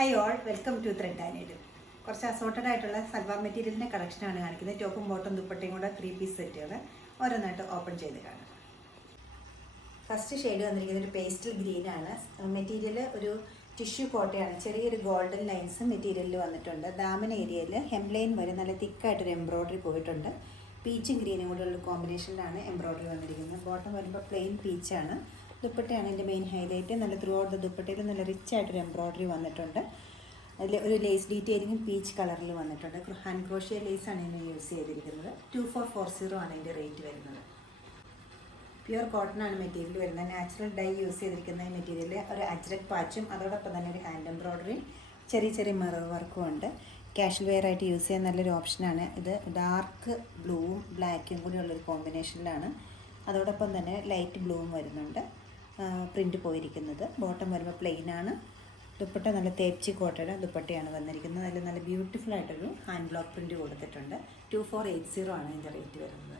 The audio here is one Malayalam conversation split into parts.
Hi all, welcome to thread and needle. കുറച്ച് അസോർട്ടഡ് ആയിട്ടുള്ള സൽവാർ മെറ്റീരിയലിൻ്റെ കളക്ഷനാണ് കാണിക്കുന്നത്. ടോപ്പും ബോട്ടും ദുപ്പട്ടയും കൂടെ 3 പീസ് സെറ്റുകൾ ഓരോന്നായിട്ട് ഓപ്പൺ ചെയ്ത് കാണാം. ഫസ്റ്റ് ഷെയ്ഡ് വന്നിരിക്കുന്നത് ഒരു പേസ്റ്റൽ ഗ്രീനാണ്. മെറ്റീരിയൽ ഒരു ടിഷ്യൂ കോട്ടയാണ്. ചെറിയൊരു ഗോൾഡൻ ലൈൻസ് മെറ്റീരിയലിൽ വന്നിട്ടുണ്ട്. ദാമൻ ഏരിയയിൽ ഹെംലൈൻ വരെ നല്ല തിക്കായിട്ടൊരു എംബ്രോയ്ഡറി പോയിട്ടുണ്ട്. പീച്ചും ഗ്രീനും കൂടെ ഉള്ള കോമ്പിനേഷനിലാണ് എംബ്രോയ്ഡറി വന്നിരിക്കുന്നത്. ബോട്ടം വരുമ്പോൾ പ്ലെയിൻ പീച്ചാണ്. ദുപ്പട്ടയാണ് എൻ്റെ മെയിൻ ഹൈലൈറ്റ്. നല്ല ത്രൂ ഔട്ട് ദ ദുപ്പട്ടയിൽ നല്ല റിച്ച് ആയിട്ടൊരു എംബ്രോയ്ഡറി വന്നിട്ടുണ്ട്. അതിൽ ഒരു ലേസ് ഡീറ്റെയിലിങ്ങും പീച്ച് കളറിൽ വന്നിട്ടുണ്ട്. ഹാൻഡ് ക്രോഷ്യ ലേസാണ് ഇതിന് യൂസ് ചെയ്തിരിക്കുന്നത്. 2440 ആണ് ഇതിൻ്റെ റേറ്റ് വരുന്നത്. പ്യുവർ കോട്ടൺ ആണ് മെറ്റീരിയൽ വരുന്നത്. നാച്ചുറൽ ഡൈ യൂസ് ചെയ്തിരിക്കുന്ന ഈ മെറ്റീരിയൽ ഒരു അജ്രക് പാച്ചും അതോടൊപ്പം തന്നെ ഒരു ഹാൻഡ് എംബ്രോയ്ഡറിയും ചെറിയ മിറർ വർക്കും ഉണ്ട്. കാഷ്വൽ വെയർ ആയിട്ട് യൂസ് ചെയ്യാൻ നല്ലൊരു ഓപ്ഷനാണ് ഇത്. ഡാർക്ക് ബ്ലൂവും ബ്ലാക്കും കൂടി ഉള്ളൊരു കോമ്പിനേഷനിലാണ്. അതോടൊപ്പം തന്നെ ലൈറ്റ് ബ്ലൂവും വരുന്നുണ്ട്. പ്രിൻ്റ് പോയിരിക്കുന്നത്. ബോട്ടം വരുമ്പോൾ പ്ലെയിൻ ആണ്. ദുപ്പട്ട നല്ല തേപ്ചി കോട്ടയുടെ ദുപ്പട്ടയാണ് വന്നിരിക്കുന്നത്. അതിൽ നല്ല ബ്യൂട്ടിഫുൾ ആയിട്ടൊരു ഹാൻഡ് ബ്ലോക്ക് പ്രിൻ്റ് കൊടുത്തിട്ടുണ്ട്. 2480 ആണ് ഇതിൻ്റെ റേറ്റ് വരുന്നത്.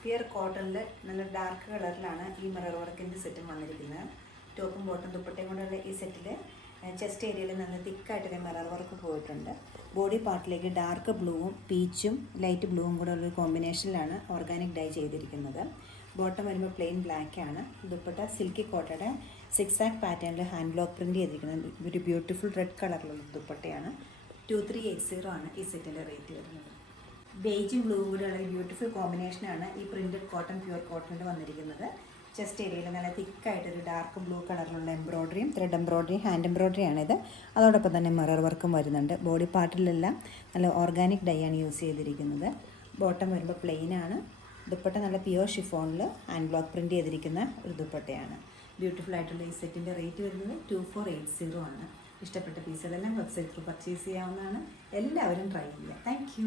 പ്യുവർ കോട്ടണിൽ നല്ല ഡാർക്ക് കളറിലാണ് ഈ മിറർ വർക്കിൻ്റെ സെറ്റും വന്നിരിക്കുന്നത്. ടോപ്പും ബോട്ടും ദുപ്പട്ടയും കൊണ്ടുള്ള ഈ സെറ്റിൽ ചെസ്റ്റ് ഏരിയയിൽ നിന്ന് തിക്കായിട്ടൊരു മിറർ വർക്ക് പോയിട്ടുണ്ട്. ബോഡി പാർട്ടിലേക്ക് ഡാർക്ക് ബ്ലൂവും പീച്ചും ലൈറ്റ് ബ്ലൂവും കൂടെ ഉള്ളൊരു കോമ്പിനേഷനിലാണ് ഓർഗാനിക് ഡൈ ചെയ്തിരിക്കുന്നത്. ബോട്ടം വരുമ്പോൾ പ്ലെയിൻ ബ്ലാക്ക് ആണ്. ദുപ്പട്ട സിൽക്കി കോട്ടയുടെ 6 ആക്ക് പാറ്റേണിൽ ഹാൻഡ് ബ്ലോക്ക് പ്രിൻ്റ് ചെയ്തിരിക്കുന്നത്. ഒരു ബ്യൂട്ടിഫുൾ റെഡ് കളറിലുള്ള ദുപ്പട്ടയാണ്. 2380 ആണ് ഈ സെറ്റിൻ്റെ റേറ്റ് വരുന്നത്. ബേജും ബ്ലൂവും കൂടെയുള്ള ഒരു ബ്യൂട്ടിഫുൾ കോമ്പിനേഷനാണ് ഈ പ്രിൻറ്റഡ് കോട്ടൺ പ്യുവർ കോട്ടണിൽ വന്നിരിക്കുന്നത്. ചെസ്റ്റ് ഏരിയയിൽ നല്ല തിക്കായിട്ടൊരു ഡാർക്ക് ബ്ലൂ കളറിലുള്ള എംബ്രോയ്ഡറിയും ത്രെഡ് എംബ്രോയ്ഡറിയും ഹാൻഡ് എംബ്രോയ്ഡറിയാണിത്. അതോടൊപ്പം തന്നെ മിറർ വർക്കും വരുന്നുണ്ട്. ബോഡി പാർട്ടിലെല്ലാം നല്ല ഓർഗാനിക് ഡൈ ആണ് യൂസ് ചെയ്തിരിക്കുന്നത്. ബോട്ടം വരുമ്പോൾ പ്ലെയിൻ ആണ്. ദുപ്പട്ട നല്ല പ്യുവർ ഷിഫോണിൽ ഹാൻഡ് ബ്ലോക്ക് പ്രിൻ്റ് ചെയ്തിരിക്കുന്ന ഒരു ദുപ്പട്ടയാണ്. ബ്യൂട്ടിഫുൾ ആയിട്ടുള്ള ഈ സെറ്റിൻ്റെ റേറ്റ് വരുന്നത് 2480 ആണ്. ഇഷ്ടപ്പെട്ട പീസുകളെല്ലാം വെബ്സൈറ്റ് ത്രൂ പർച്ചേസ് ചെയ്യാവുന്നതാണ്. എല്ലാവരും ട്രൈ ചെയ്യുക. താങ്ക്